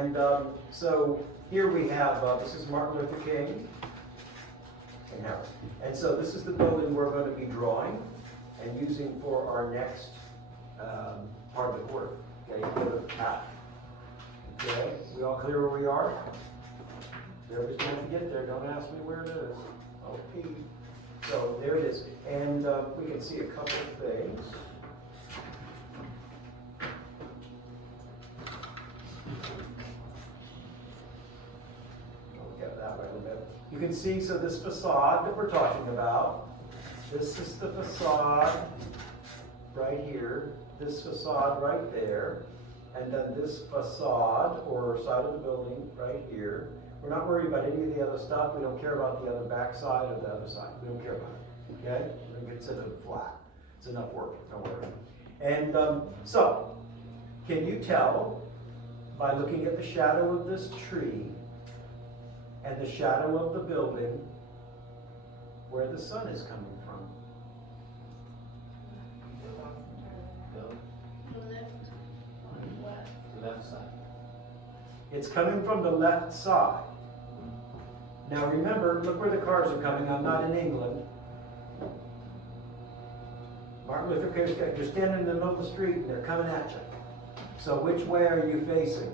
And so here we have, this is Martin Luther King and Harris. And so this is the building we're going to be drawing and using for our next part of the court. Okay, you go to the map. Okay, we all clear where we are? Everybody's going to get there. Don't ask me where it is. I'll pee. So there it is. And we can see a couple of things. I'll get that way a little bit. You can see, so this facade that we're talking about, this is the facade right here, this facade right there, and then this facade or side of the building right here. We're not worried about any of the other stuff. We don't care about the other back side or the other side. We don't care about it. Okay? We're going to consider it flat. It's enough work. Don't worry. And so, can you tell by looking at the shadow of this tree and the shadow of the building where the sun is coming from? The left side. It's coming from the left side. Now remember, look where the cars are coming. I'm not in England. Martin Luther King, you're standing in the middle of the street and they're coming at you. So which way are you facing?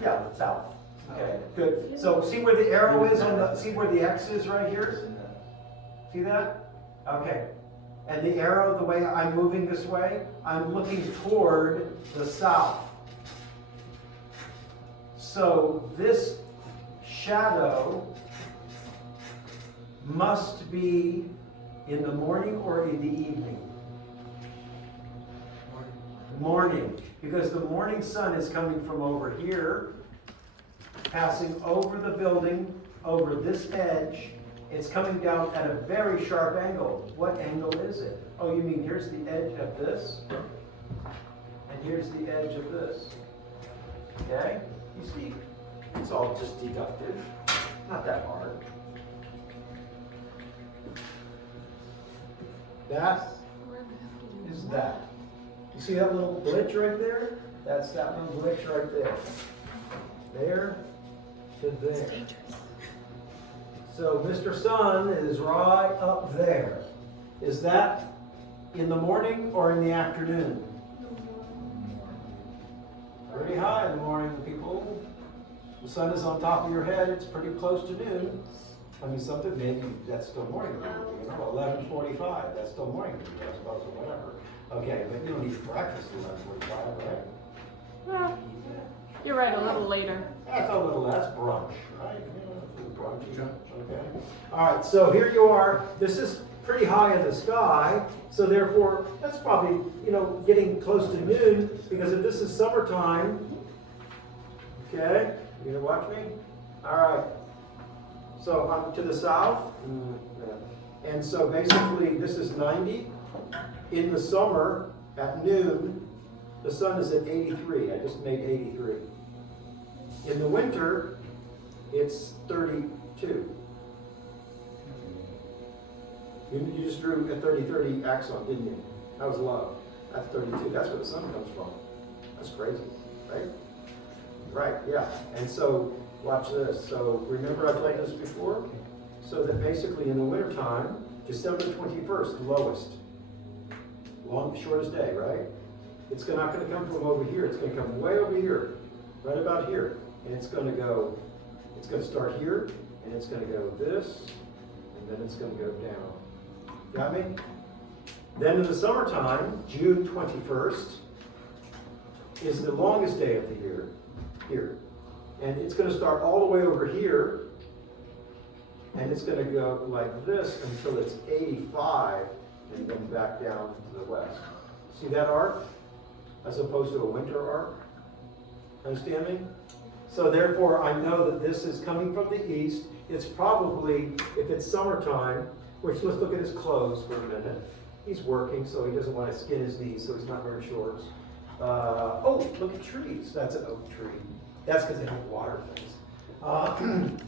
Yeah, south. Okay, good. So see where the arrow is on the, see where the X is right here? See that? Okay. And the arrow, the way I'm moving this way, I'm looking toward the south. So this shadow must be in the morning or in the evening? Morning. Because the morning sun is coming from over here, passing over the building, over this edge. It's coming down at a very sharp angle. What angle is it? Oh, you mean here's the edge of this, and here's the edge of this. Okay? You see, it's all just deductive. Not that hard. That is that. You see that little glitch right there? That's that little glitch right there. There to there. So Mr. Sun is right up there. Is that in the morning or in the afternoon? Pretty high in the morning, people. The sun is on top of your head. It's pretty close to noon. I mean, something maybe that's still morning. You know, 11:45. That's still morning, I suppose, or whatever. Okay, but you don't eat breakfast at 11:45, right? Well, you're right, a little later. That's a little. That's brunch, right? Brunch. Okay. All right. So here you are. This is pretty high in the sky. So therefore, that's probably getting close to noon because if this is summertime. Okay. You gonna watch me? All right. So I'm to the south, and so basically this is 90. In the summer at noon, the sun is at 83. I just made 83. In the winter, it's 32. You just drew a 30-30 axon, didn't you? That was low. That's 32. That's where the sun comes from. That's crazy, right? Right, yeah. And so, watch this. So, remember I played this before? So that basically in the wintertime, December 21st, lowest. Shortest day, right? It's not going to come from over here. It's going to come way over here, right about here. And it's going to start here, and it's going to go this, and then it's going to go down. Got me? Then in the summertime, June 21st is the longest day of the year, here. And it's going to start all the way over here, and it's going to go like this until it's 85, and then back down to the west. See that arc? As opposed to a winter arc? Understand me? So therefore, I know that this is coming from the east. It's probably, if it's summertime, which let's look at his clothes for a minute. He's working, so he doesn't want to skin his knees, so he's not wearing shorts. Oh, look at trees. That's an oak tree. That's because they don't water things.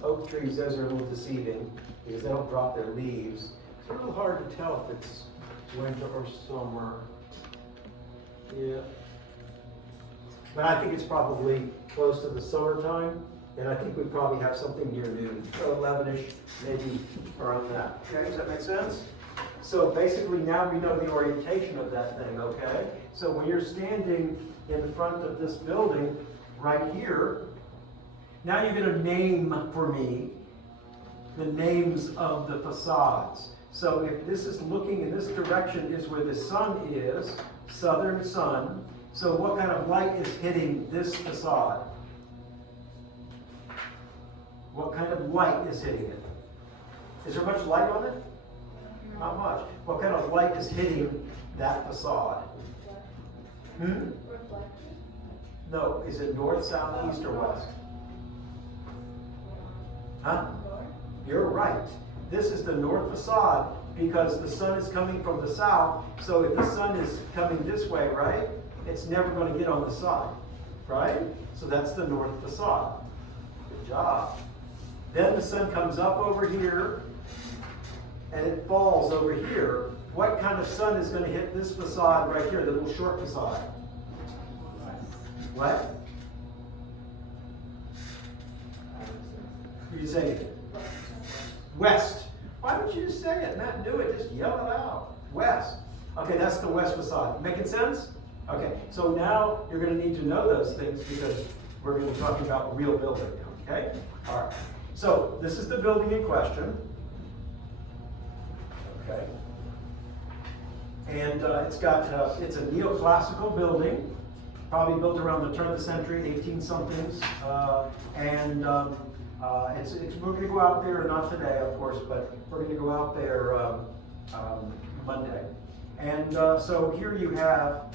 Oak trees, those are a little deceiving because they don't drop their leaves. It's a little hard to tell if it's winter or summer. Yeah. But I think it's probably close to the summertime, and I think we probably have something near noon, so 11-ish, maybe around that. Okay, does that make sense? So basically now we know the orientation of that thing, okay? So when you're standing in front of this building right here, now you're going to name for me the names of the facades. So if this is looking in this direction is where the sun is, southern sun, so what kind of light is hitting this facade? What kind of light is hitting it? Is there much light on it? Not much. What kind of light is hitting that facade? No, is it north, south, east, or west? Huh? You're right. This is the north facade because the sun is coming from the south. So if the sun is coming this way, right, it's never going to get on the side, right? So that's the north facade. Good job. Then the sun comes up over here and it falls over here. What kind of sun is going to hit this facade right here, the little short facade? What? You say it. West. Why don't you just say it? Matt knew it. Just yell it out. West. Okay, that's the west facade. Making sense? Okay, so now you're going to need to know those things because we're going to be talking about real building now. Okay? All right. So this is the building in question. Okay. And it's a neoclassical building, probably built around the turn of the century, 18-somethings. We're going to go out there, not today, of course, but we're going to go out there Monday. And so here you have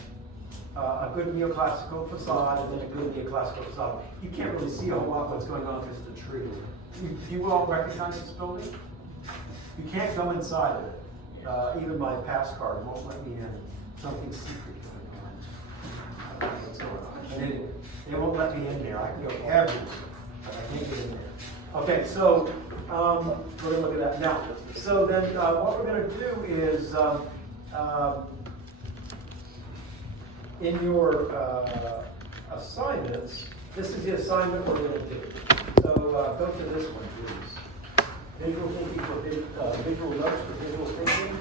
a good neoclassical facade and then a good neoclassical facade. You can't really see a whole lot what's going on because of the trees. You all recognize this building? You can't go inside of it. Even my pass card won't let me in. Something secret going on. What's going on? Anyway, they won't let me in there. I can go everywhere, but I can't get in there. Okay, so we're going to look at that now. So then what we're going to do is in your assignments, this is the assignment we're going to do. So go to this one, please. Visual thinking for visual notes for visual thinking.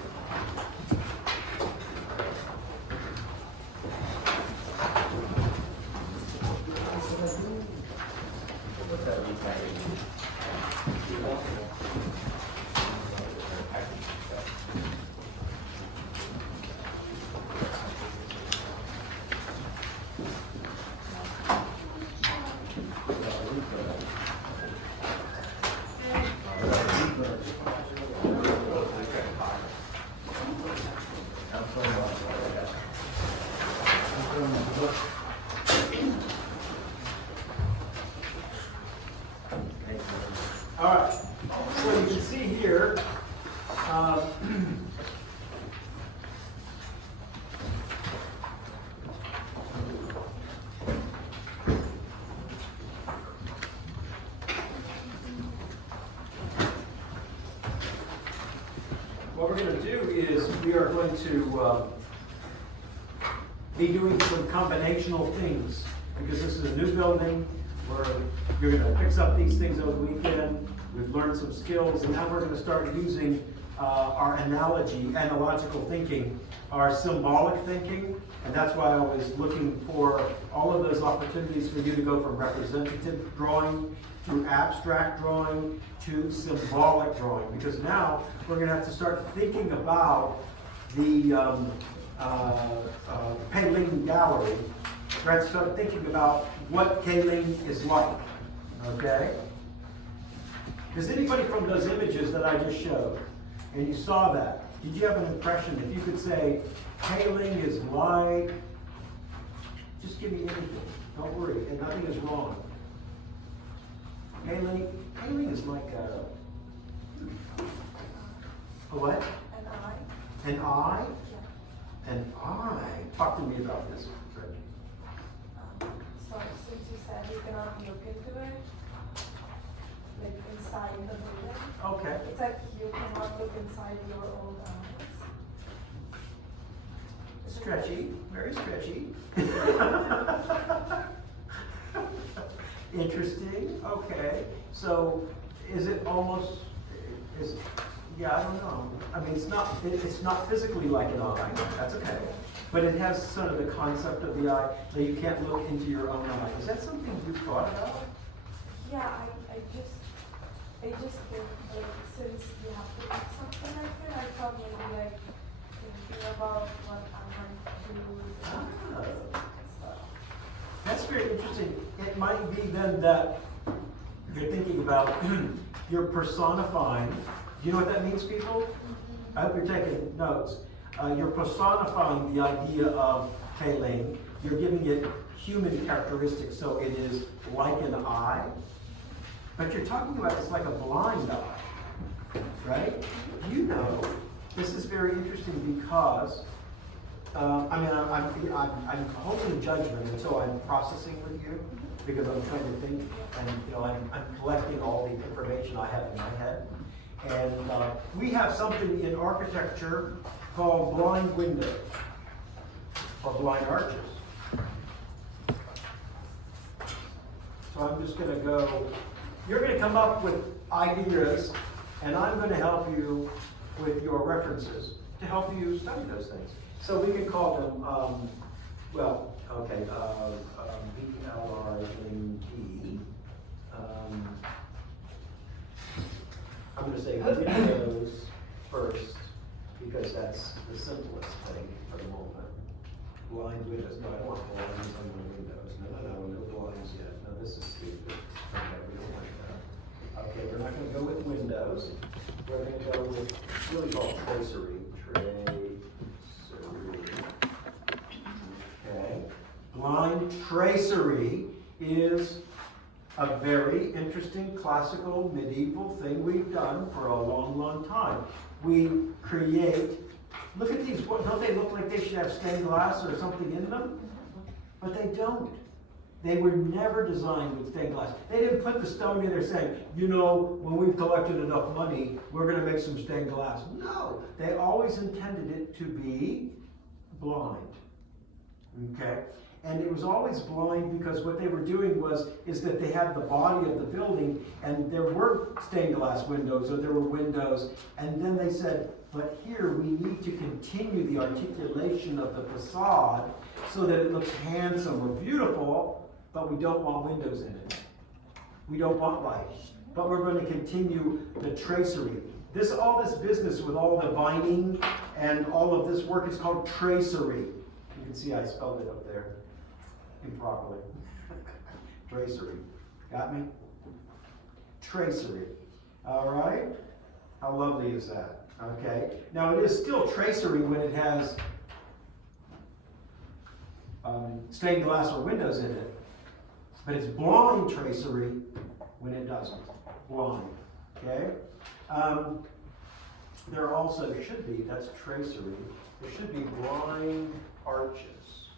All right, so you can see here, what we're going to do is we are going to be doing some combinational things because this is a new building where you're going to fix up these things over the weekend. We've learned some skills, and now we're going to start using our analogical thinking, our symbolic thinking, and that's why I was looking for all of those opportunities for you to go from representative drawing to abstract drawing to symbolic drawing, because now we're going to have to start thinking about the Pei Ling gallery. We're going to start thinking about what Pei Ling is like, okay? Does anybody from those images that I just showed, and you saw that, did you have an impression, if you could say, Pei Ling is like, just give me anything, don't worry, and nothing is wrong. Pei Ling is like a what? An eye. An eye? Yeah. An eye. Talk to me about this. So since you said you cannot look into it, like inside the building. Okay. It's like you cannot look inside your own eyes. Stretchy, very stretchy. Interesting, okay. So is it almost, yeah, I don't know. I mean, it's not physically like an eye, that's okay. But it has sort of the concept of the eye, that you can't look into your own eye. Is that something you've thought about? Yeah, I just think like since you have to pick something like that, I thought maybe like thinking about what I might do with Ah. stuff. That's very interesting. It might be then that you're thinking about, you're personifying. Do you know what that means, people? I hope you're taking notes. You're personifying the idea of Pei Ling. You're giving it human characteristics, so it is like an eye. But you're talking about it's like a blind eye, right? You know, this is very interesting because, I'm holding judgment until I'm processing with you, because I'm trying to think, and I'm collecting all the information I have in my head. And we have something in architecture called blind windows, or blind arches. So I'm just going to go, you're going to come up with ideas, and I'm going to help you with your references to help you study those things. So we can call them, BLRND. I'm going to say windows first, because that's the simplest thing for the moment. Blind windows. No, I don't want blinds on my windows. No blinds yet. No, this is stupid. Okay, we don't like that. Okay, we're not going to go with windows. We're going to go with, it's really called tracery. Okay. Blind tracery is a very interesting classical medieval thing we've done for a long, long time. We create, look at these, don't they look like they should have stained glass or something in them? But they don't. They were never designed with stained glass. They didn't put the stone in there saying, when we've collected enough money, we're going to make some stained glass. No, they always intended it to be blind. Okay? And it was always blind because what they were doing is that they had the body of the building, and there were stained glass windows, or there were windows, and then they said, but here we need to continue the articulation of the facade so that it looks handsome or beautiful, but we don't want windows in it. We don't want light, but we're going to continue the tracery. All this business with all the vining and all of this work is called tracery. You can see I spelled it up there improperly. Tracery. Got me? Tracery. All right? How lovely is that? Okay. Now it is still tracery when it has stained glass or windows in it, but it's blind tracery when it doesn't. Blind. Okay? There also should be, that's tracery, there should be blind arches.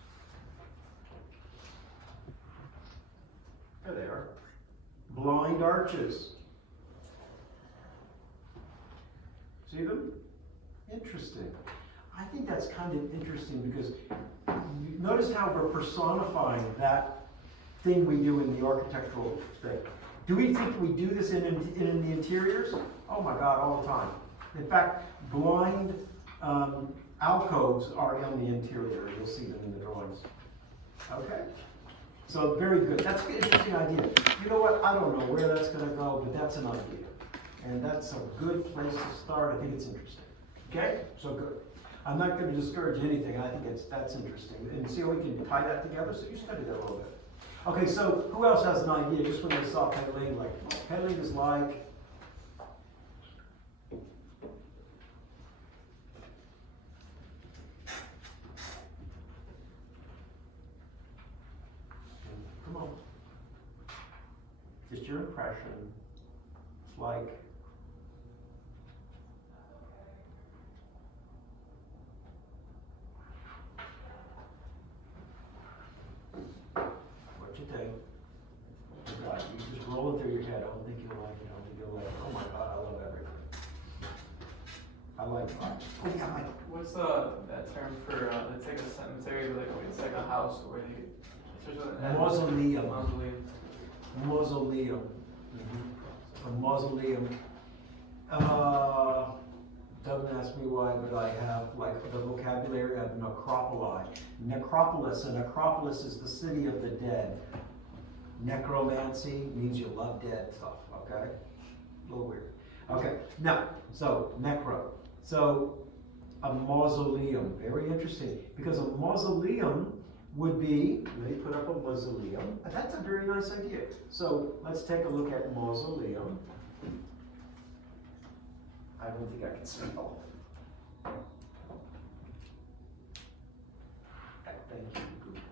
There they are. Blind arches. See them? Interesting. I think that's kind of interesting because notice how we're personifying that thing we do in the architectural thing. Do we think we do this in the interiors? Oh my God, all the time. In fact, blind alcoves are in the interior. You'll see them in the drawings. Okay? So very good. That's an interesting idea. You know what? I don't know where that's going to go, but that's an idea. And that's a good place to start. I think it's interesting. Okay? So good. I'm not going to discourage anything. I think that's interesting. And see how we can tie that together? So you study that a little bit. Okay, so who else has an idea just when they saw Pei Ling? Like, Pei Ling is like... Come on. Just your impression. It's like... What you think? You just roll it through your head. I don't think you'll like it. that term for, it's like a cemetery, but like, it's like a house where they, it's just an Mausoleum. Mausoleum. Mausoleum. A mausoleum. Don't ask me why, but I have like the vocabulary of necropoli. Necropolis. A necropolis is the city of the dead. Necromancy means you love dead stuff, okay? A little weird. Okay, now, so necro. So a mausoleum, very interesting, because a mausoleum would be, let me put up a mausoleum. That's a very nice idea. So let's take a look at mausoleum. I don't think I can spell. Thank you, Google.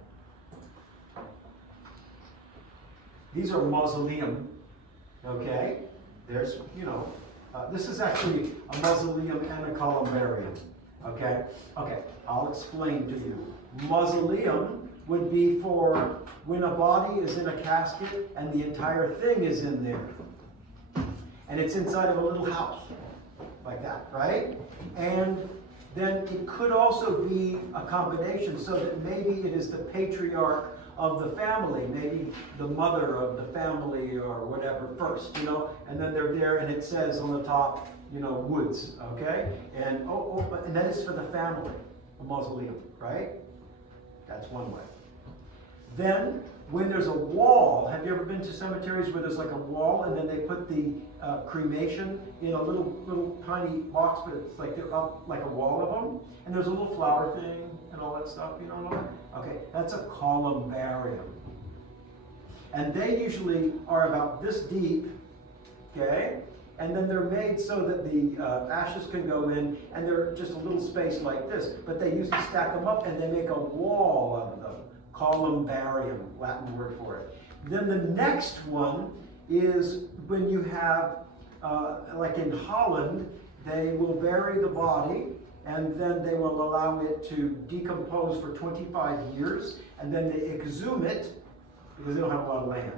These are mausoleum, okay? There's, this is actually a mausoleum and a columbarium, okay? Okay, I'll explain to you. Mausoleum would be for when a body is in a casket and the entire thing is in there. And it's inside of a little house, like that, right? And then it could also be a combination, so that maybe it is the patriarch of the family, maybe the mother of the family or whatever first, and then they're there and it says on the top, Woods, okay? And and that is for the family, a mausoleum, right? That's one way. Then, when there's a wall, have you ever been to cemeteries where there's like a wall and then they put the cremation in a little tiny box, but it's like they're up like a wall of them, and there's a little flower thing and all that stuff, Okay, that's a columbarium. And they usually are about this deep, okay? And then they're made so that the ashes can go in, and they're just a little space like this, but they usually stack them up and they make a wall of them. Columbarium, Latin word for it. Then the next one is when you have, like in Holland, they will bury the body and then they will allow it to decompose for 25 years, and then they exhume it because they don't have a lot of land.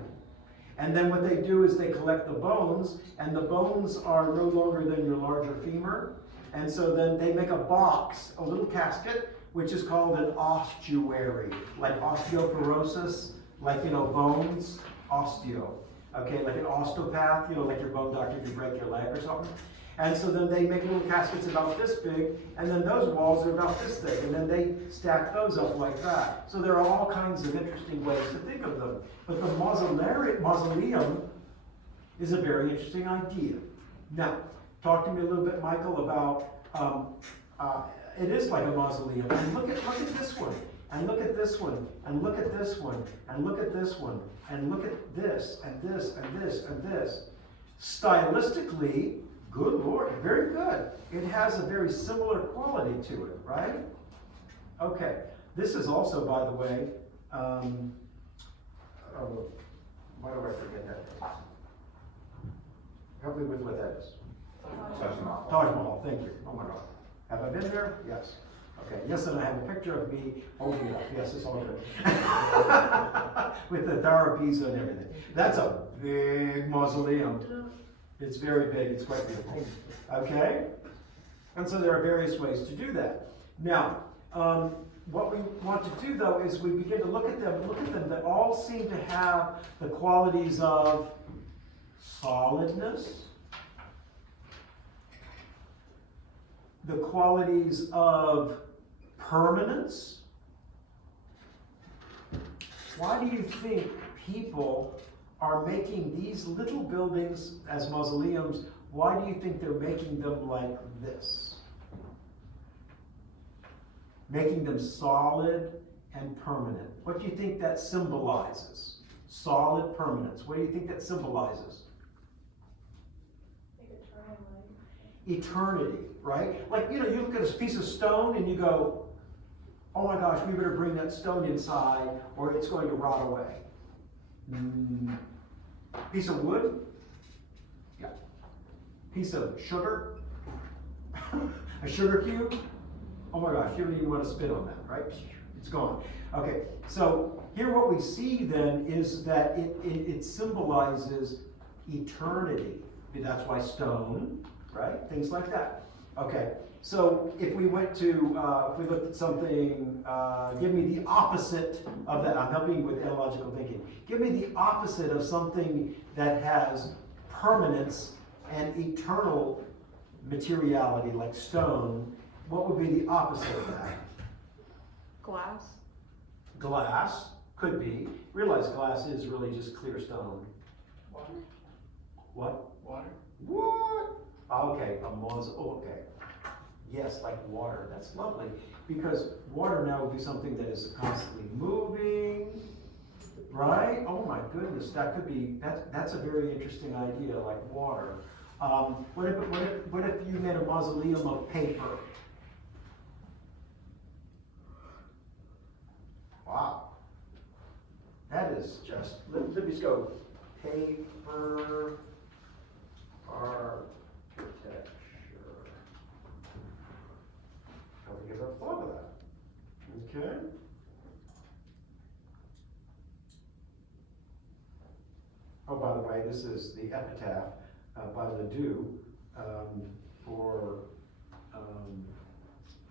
And then what they do is they collect the bones, and the bones are no longer than your larger femur, and so then they make a box, a little casket, which is called an ossuary, like osteoporosis, like, bones, osteo. Okay, like an osteopath, like your bone doctor if you break your leg or something. And so then they make little caskets about this big, and then those walls are about this thick, and then they stack those up like that. So there are all kinds of interesting ways to think of them. But the mausoleum is a very interesting idea. Now, talk to me a little bit, Michael, about it is like a mausoleum. And look at this one, and look at this one, and look at this one, and look at this one, and look at this, and this, and this, and this. Stylistically, good Lord, very good. It has a very similar quality to it, right? Okay, this is also, by the way, why do I forget that? Help me with what that is. Taj Mahal, thank you. Oh my God. Have I been there? Yes. Okay, yes, and I have a picture of me holding it up. Yes, it's all good. With the Tower of Pisa and everything. That's a big mausoleum. It's very big, it's quite beautiful. Okay? And so there are various ways to do that. Now, what we want to do though is we begin to look at them, they all seem to have the qualities of solidness, the qualities of permanence. Why do you think people are making these little buildings as mausoleums? Why do you think they're making them like this? Making them solid and permanent. What do you think that symbolizes? Solid permanence. What do you think that symbolizes? Eternity, right? Like, you look at a piece of stone and you go, oh my gosh, we better bring that stone inside or it's going to rot away. Piece of wood? Yeah. Piece of sugar? A sugar cube? Oh my gosh, you don't even want to spit on that, right? It's gone. Okay, so here what we see then is that it symbolizes eternity. That's why stone, right? Things like that. Okay, So if we went to, if we looked at something, give me the opposite of that. I'm helping you with analogical thinking. Give me the opposite of something that has permanence and eternal materiality, like stone. What would be the opposite of that? Glass. Glass, could be. Realize glass is really just clear stone. Water. What? Water. What? Okay, okay. Yes, like water, that's lovely. Because water now would be something that is constantly moving, right? Oh my goodness, that could be, that's a very interesting idea, like water. What if you made a mausoleum of paper? Wow. That is just, let me just go, paper architecture. How would you ever thought of that? Okay. Oh, by the way, this is the epitaph by Ledoux for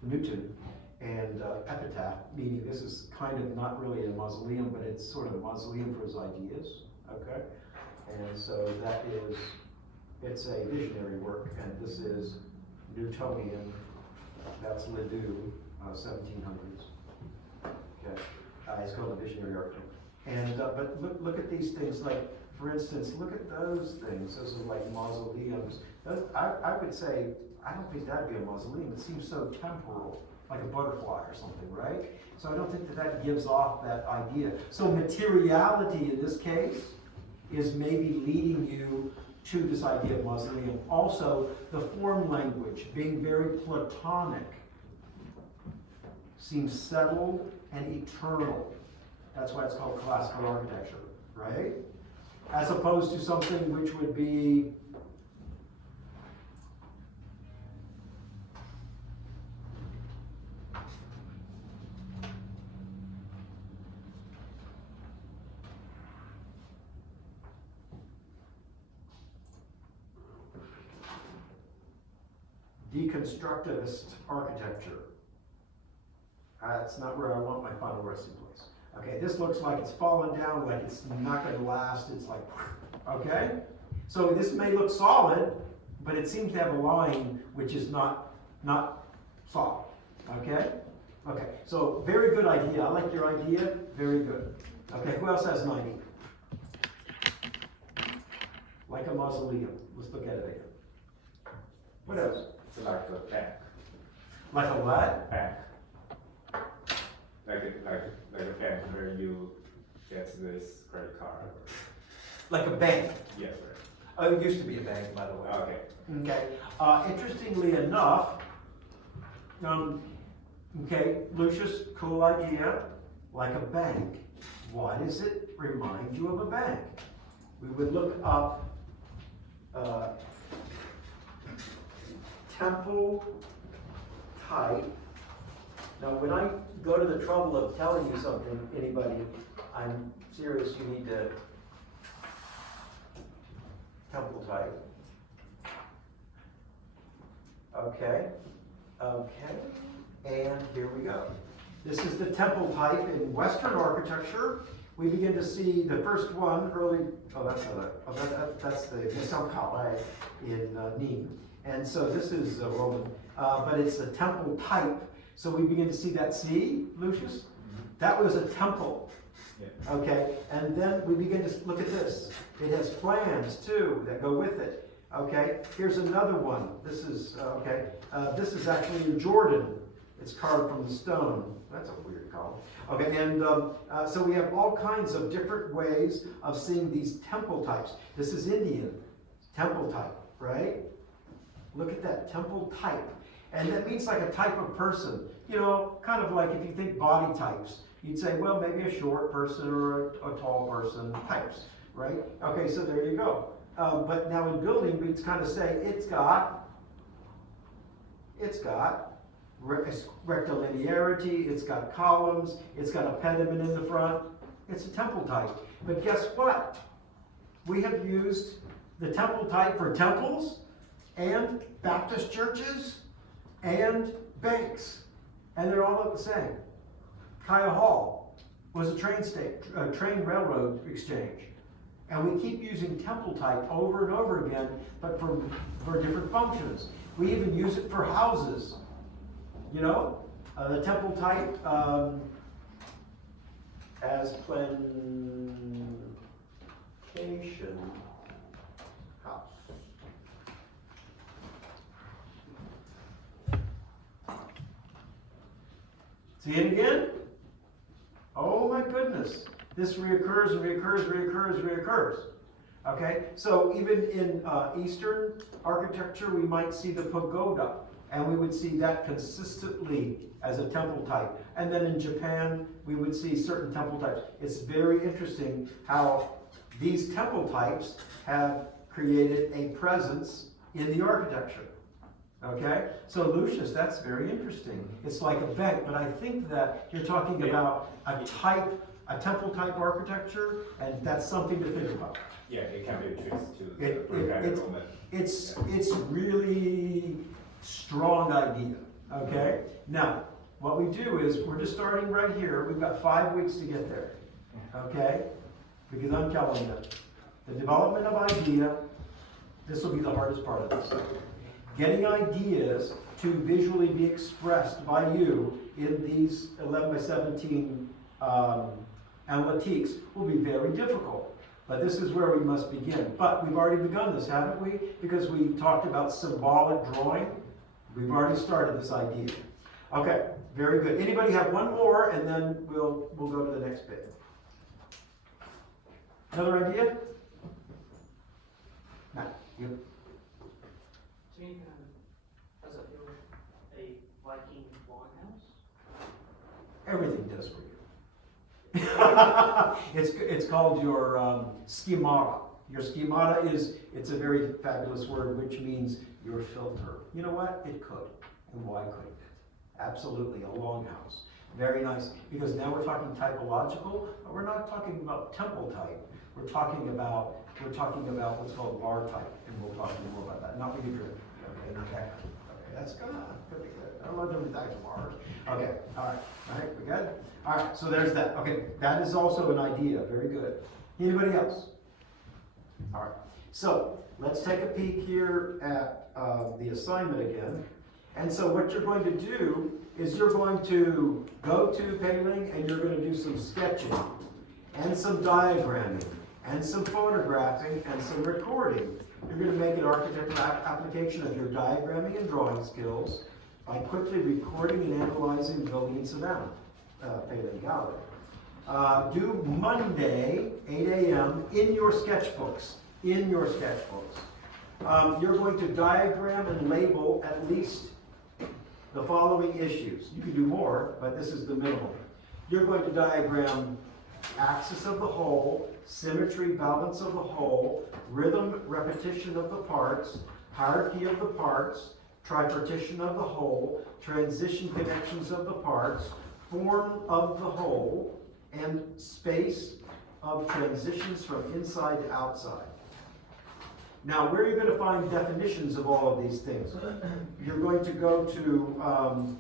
Newton. And epitaph, meaning this is kind of not really a mausoleum, but it's sort of a mausoleum for his ideas, okay? And so that is, it's a visionary work, and this is Newtonian, that's Ledoux, 1700s. Okay, it's called a visionary architect. And, but look at these things, like, for instance, look at those things, those are like mausoleums. Those, I would say, I don't think that'd be a mausoleum, it seems so temporal. Like a butterfly or something, right? So I don't think that gives off that idea. So materiality in this case is maybe leading you to this idea of mausoleum. Also, the form language, being very Platonic, seems settled and eternal. That's why it's called classical architecture, right? As opposed to something which would be deconstructivist architecture. That's not where I want my final resting place. Okay, this looks like it's fallen down, like it's not going to last. It's like, okay? So this may look solid, but it seems to have a line which is not solid. Okay? Okay, so very good idea. I like your idea. Very good. Okay, who else has 90? Like a mausoleum. Let's look at it again. What else? It's like a bank. Like a what? Bank. Like a bank where you get this credit card. Like a bank. Yes, right. Oh, it used to be a bank, by the way. Okay. Okay. Interestingly enough, okay, Lucius, cool idea. Like a bank. Why does it remind you of a bank? We would look up temple type. Now, when I go to the trouble of telling you something, anybody, I'm serious, you need to temple type. Okay, and here we go. This is the temple type in Western architecture. We begin to see the first one early, that's the Maison Calais in Nîmes. And so this is Roman, but it's a temple type. So we begin to see that, see, Lucius? Mm-hmm. That was a temple. Yeah. Okay, and then we begin to look at this. It has plans too that go with it. Okay, here's another one. This is, this is actually in Jordan. It's carved from the stone. That's a weird color. Okay, and so we have all kinds of different ways of seeing these temple types. This is Indian, temple type, right? Look at that, temple type. And that means like a type of person. You know, kind of like if you think body types, you'd say, well, maybe a short person or a tall person, types, right? Okay, so there you go. But now in building, we kind of say it's got rectilinearity, it's got columns, it's got a pediment in the front. It's a temple type. But guess what? We have used the temple type for temples and Baptist churches and banks, and they're all look the same. Kaya Hall was a train railroad exchange. And we keep using temple type over and over again, but for different functions. We even use it for houses. You know, the temple type as plantation house. See it again? Oh my goodness. This reoccurs and reoccurs, reoccurs, reoccurs. Okay, so even in Eastern architecture, we might see the pagoda, and we would see that consistently as a temple type. And then in Japan, we would see certain temple types. It's very interesting how these temple types have created a presence in the architecture. Okay, so Lucius, that's very interesting. It's like a bank, but I think that you're talking about a temple type architecture, and that's something to think about. Yeah, it can be traced to the Roman. It's really strong idea. Okay, now what we do is we're just starting right here. We've got 5 weeks to get there. Okay, because I'm telling you, the development of idea, this will be the hardest part of this. Getting ideas to visually be expressed by you in these 11 by 17 analytiques will be very difficult. But this is where we must begin. But we've already begun this, haven't we? Because we talked about symbolic drawing. We've already started this idea. Okay, very good. Anybody have one more, and then we'll go to the next bit. Another idea? Matt, you. To me, does it feel like a Viking longhouse? Everything does for you. It's called your schemata. Your schemata it's a very fabulous word, which means your filter. You know what? It could. And why couldn't it? Absolutely, a longhouse. Very nice. Because now we're talking typological, but we're not talking about temple type. We're talking about what's called lar type, and we'll talk more about that. Not really driven. Okay, that's good. Could be good. I love different types of lars. Okay, all right, we good? All right, so there's that. Okay, that is also an idea. Very good. Anybody else? All right, so let's take a peek here at the assignment again. And so what you're going to do is you're going to go to Pei Ling and you're going to do some sketching and some diagramming and some photographing and some recording. You're going to make an architectural application of your diagramming and drawing skills by quickly recording and analyzing building in Savannah, Pei Ling Gallery. Do Monday, 8 a.m. in your sketchbooks. In your sketchbooks. You're going to diagram and label at least the following issues. You can do more, but this is the minimum. You're going to diagram axis of the whole, symmetry, balance of the whole, rhythm, repetition of the parts, hierarchy of the parts, tripartition of the whole, transition connections of the parts, form of the whole, and space of transitions from inside to outside. Now, where are you going to find definitions of all of these things? You're going to go to,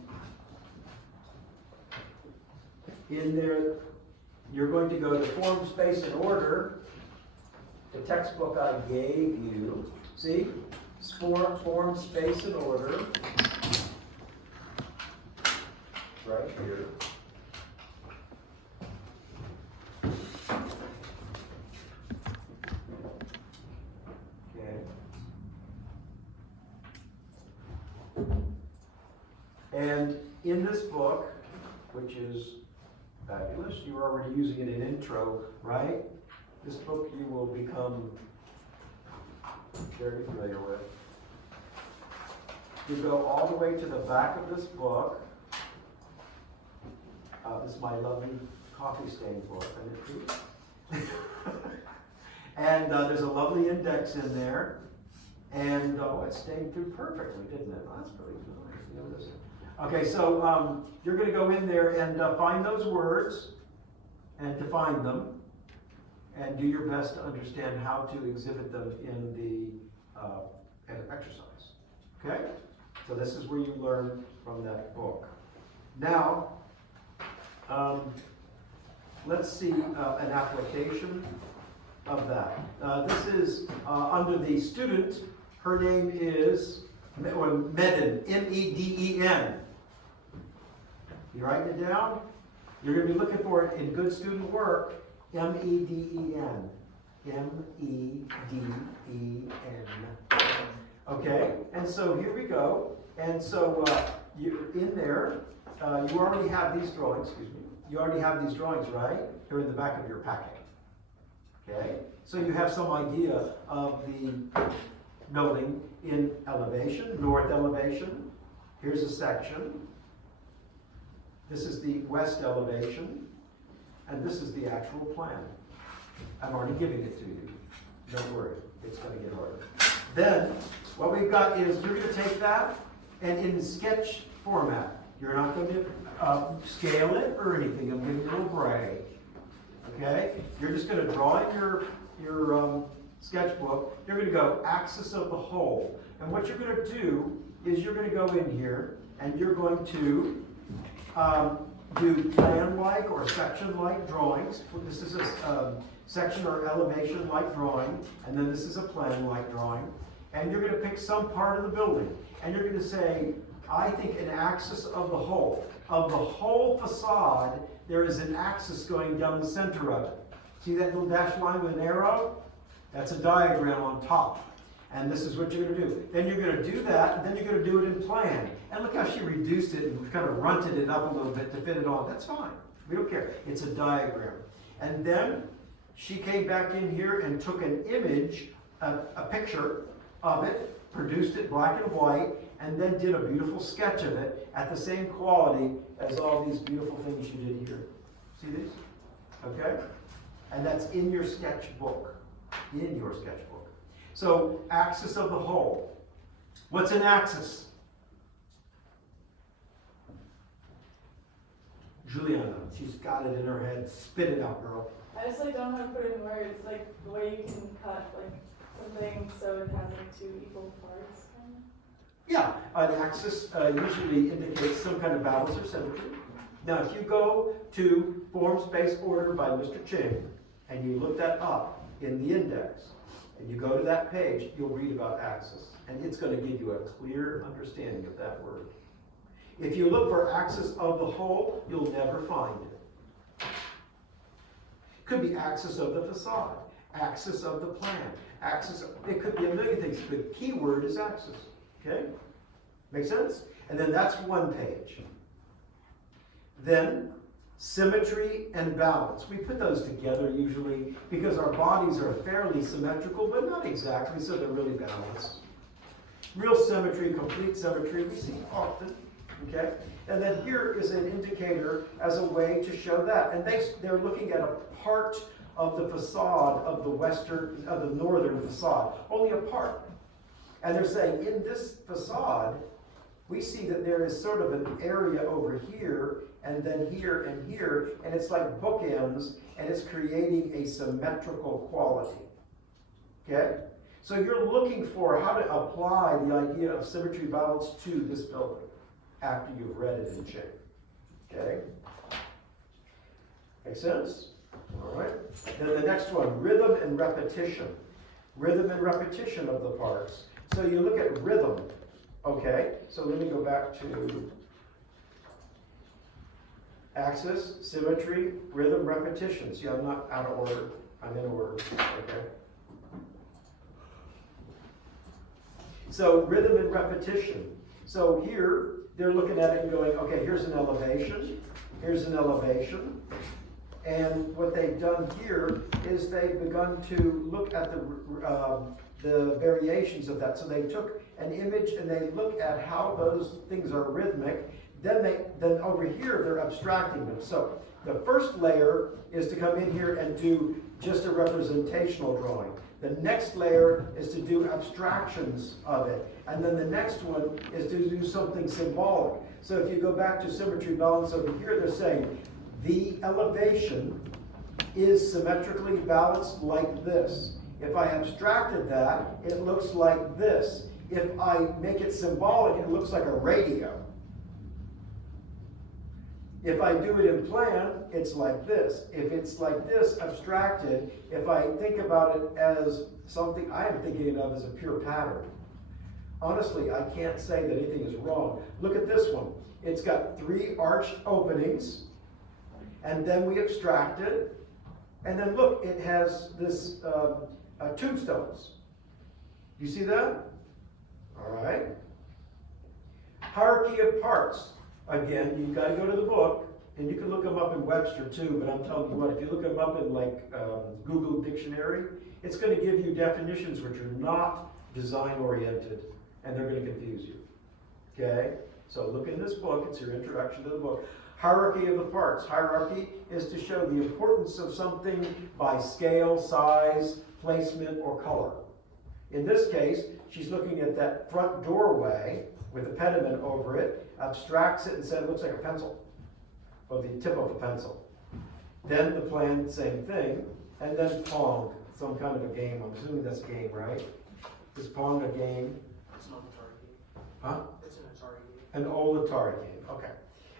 in there, you're going to go to form, space, and order, the textbook I gave you. See? Form, space, and order. Right here. And in this book, which is fabulous, you're already using it in intro, right? This book you will become very familiar with. You go all the way to the back of this book. This is my lovely coffee stain book. And there's a lovely index in there. And it stained through perfectly, didn't it? That's really nice. Okay, so you're going to go in there and find those words and define them and do your best to understand how to exhibit them in the exercise. Okay? So this is where you learn from that book. Now, let's see an application of that. This is under the student. Her name is Meden, M-E-D-E-N. You writing it down? You're going to be looking for it in good student work. M-E-D-E-N. M-E-D-E-N. Okay, and so here we go. And so you in there, you already have these drawings, excuse me. You already have these drawings, right? They're in the back of your packet. Okay, so you have some idea of the building in elevation, north elevation. Here's a section. This is the west elevation. And this is the actual plan. I'm already giving it to you. Don't worry, it's going to get harder. Then, what we've got is you're going to take that and in sketch format. You're not going to scale it or anything. I'm giving you a little break. Okay? You're just going to draw in your sketchbook. You're going to go axis of the whole. And what you're going to do is you're going to go in here and you're going to do plan-like or section-like drawings. This is a section or elevation-like drawing, and then this is a plan-like drawing. And you're going to pick some part of the building, and you're going to say, I think an axis of the whole. Of the whole facade, there is an axis going down the center of it. See that little dashed line with an arrow? That's a diagram on top. And this is what you're going to do. Then you're going to do that, and then you're going to do it in plan. And look how she reduced it and kind of runted it up a little bit to fit it on. That's fine. We don't care. It's a diagram. And then she came back in here and took an image, a picture of it, produced it black and white, and then did a beautiful sketch of it at the same quality as all these beautiful things you did here. See these? Okay? And that's in your sketchbook. In your sketchbook. So, axis of the whole. What's an axis? Juliana, she's got it in her head. Spit it out, girl. I just don't know how to put it in words, like the way you can cut something so it has two equal parts. Yeah, an axis usually indicates some kind of balance or symmetry. Now, if you go to Form Space Order by Mr. Ching, and you look that up in the index, and you go to that page, you'll read about axis. And it's going to give you a clear understanding of that word. If you look for axis of the whole, you'll never find it. Could be axis of the facade, axis of the plan, it could be a million things. The key word is axis. Okay? Make sense? And then that's one page. Then, symmetry and balance. We put those together usually because our bodies are fairly symmetrical, but not exactly, so they're really balanced. Real symmetry, complete symmetry, we see often. Okay? And then here is an indicator as a way to show that. And they're looking at a part of the facade of the northern facade. Only a part. And they're saying in this facade, we see that there is sort of an area over here, and then here, and it's like bookends, and it's creating a symmetrical quality. Okay? So you're looking for how to apply the idea of symmetry balance to this building after you've read it in shape. Okay? Make sense? All right. Then the next one, rhythm and repetition. Rhythm and repetition of the parts. So you look at rhythm. Okay, so let me go back to axis, symmetry, rhythm, repetition. See, I'm not out of order. I'm in order. Okay. So rhythm and repetition. So here, they're looking at it and going, okay, here's an elevation. Here's an elevation. And what they've done here is they've begun to look at the variations of that. So they took an image and they look at how those things are rhythmic. Then over here they're abstracting them. So the first layer is to come in here and do just a representational drawing. The next layer is to do abstractions of it. And then the next one is to do something symbolic. So if you go back to symmetry balance over here, they're saying the elevation is symmetrically balanced like this. If I abstracted that, it looks like this. If I make it symbolic, it looks like a radio. If I do it in plan, it's like this. If it's like this, abstracted, if I think about it as something I am thinking of as a pure pattern, honestly, I can't say that anything is wrong. Look at this one. It's got 3 arched openings, and then we abstract it, and then look, it has this tombstones. You see that? All right. Hierarchy of parts. Again, you've got to go to the book, and you can look them up in Webster too, but I'm telling you what, if you look them up in like Google Dictionary, it's going to give you definitions which are not design oriented, and they're going to confuse you. Okay? So look in this book, it's your introduction to the book. Hierarchy of the parts. Hierarchy is to show the importance of something by scale, size, placement, or color. In this case, she's looking at that front doorway with a pediment over it, abstracts it and said it looks like a pencil, or the tip of a pencil. Then the plan, same thing, and then Pong, some kind of a game. I'm assuming that's a game, right? Is Pong a game? It's an Atari game. Huh? It's an Atari game. An old Atari game, okay.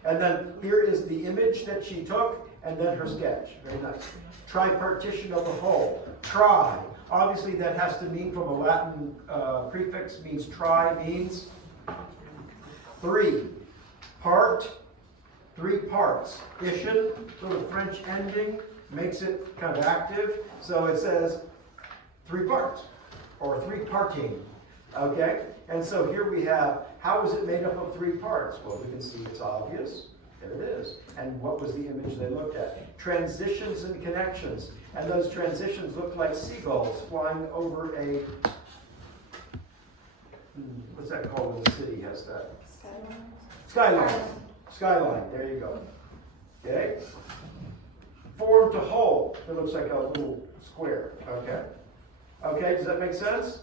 And then here is the image that she took, and then her sketch. Very nice. Tripartition of the whole. Tri. Obviously that has to mean from a Latin prefix, means tri, means 3. Part, 3 parts. Ischen, little French ending, makes it kind of active. So it says 3 parts, or 3 parting. Okay? And so here we have, how is it made up of 3 parts? Well, we can see it's obvious. There it is. And what was the image they looked at? Transitions and connections. And those transitions look like seagulls flying over a, what's that called when the city has that? Skyline. Skyline, there you go. Okay? Form to whole. It looks like a little square. Okay? Okay, does that make sense?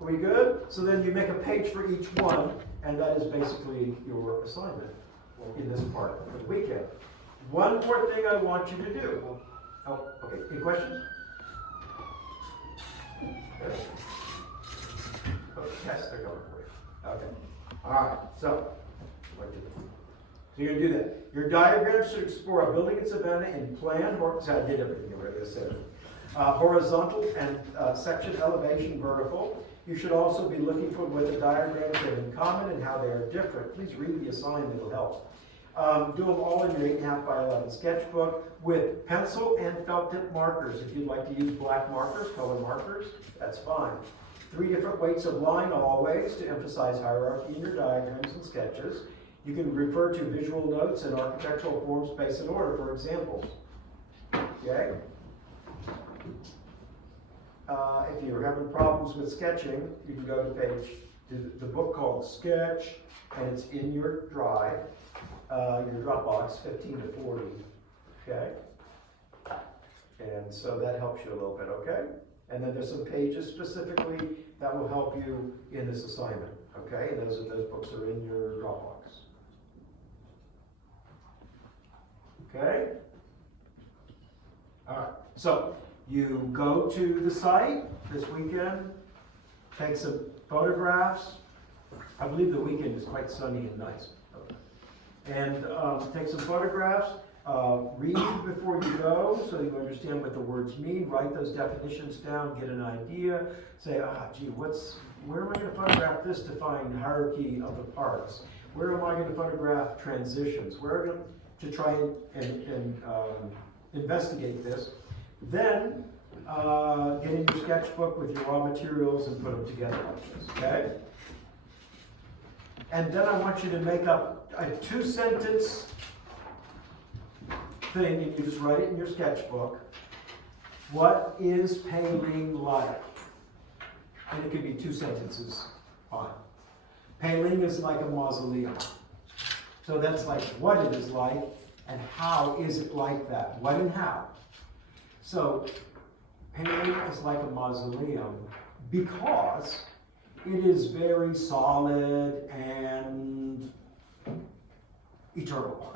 Are we good? So then you make a page for each one, and that is basically your assignment in this part for the weekend. One more thing I want you to do. Oh, okay. Any questions? Good. Oh, yes, they're going for you. Okay. All right. So you're going to do that. Your diagram should explore a building in Savannah in plan, or I did everything already. I said it. Horizontal and section elevation vertical. You should also be looking for what the diagrams have in common and how they are different. Please read the assignment, it'll help. Do them all in your 8.5 by 11 sketchbook with pencil and felt tip markers. If you'd like to use black markers, color markers, that's fine. 3 different weights of line always to emphasize hierarchy in your diagrams and sketches. You can refer to visual notes and architectural form, space, and order for examples. Okay? If you're having problems with sketching, you can go to the book called Sketch, and it's in your drive, your Dropbox, 15 to 40, okay? And so that helps you a little bit, okay? And then there's some pages specifically that will help you in this assignment, okay? And those books are in your Dropbox. Okay? All right, so you go to the site this weekend, take some photographs. I believe the weekend is quite sunny and nice. And take some photographs, read before you go so you understand what the words mean, write those definitions down, get an idea, say, gee, where am I going to photograph this to find hierarchy of the parts? Where am I going to photograph transitions? Where am I going to try and investigate this? Then, get in your sketchbook with your raw materials and put them together like this, okay? And then I want you to make up a 2-sentence thing, and you just write it in your sketchbook. What is Pei Ling like? And it could be 2 sentences, fine. Pei Ling is like a mausoleum. So that's like what it is like, and how is it like that? What and how? So, Pei Ling is like a mausoleum because it is very solid and eternal.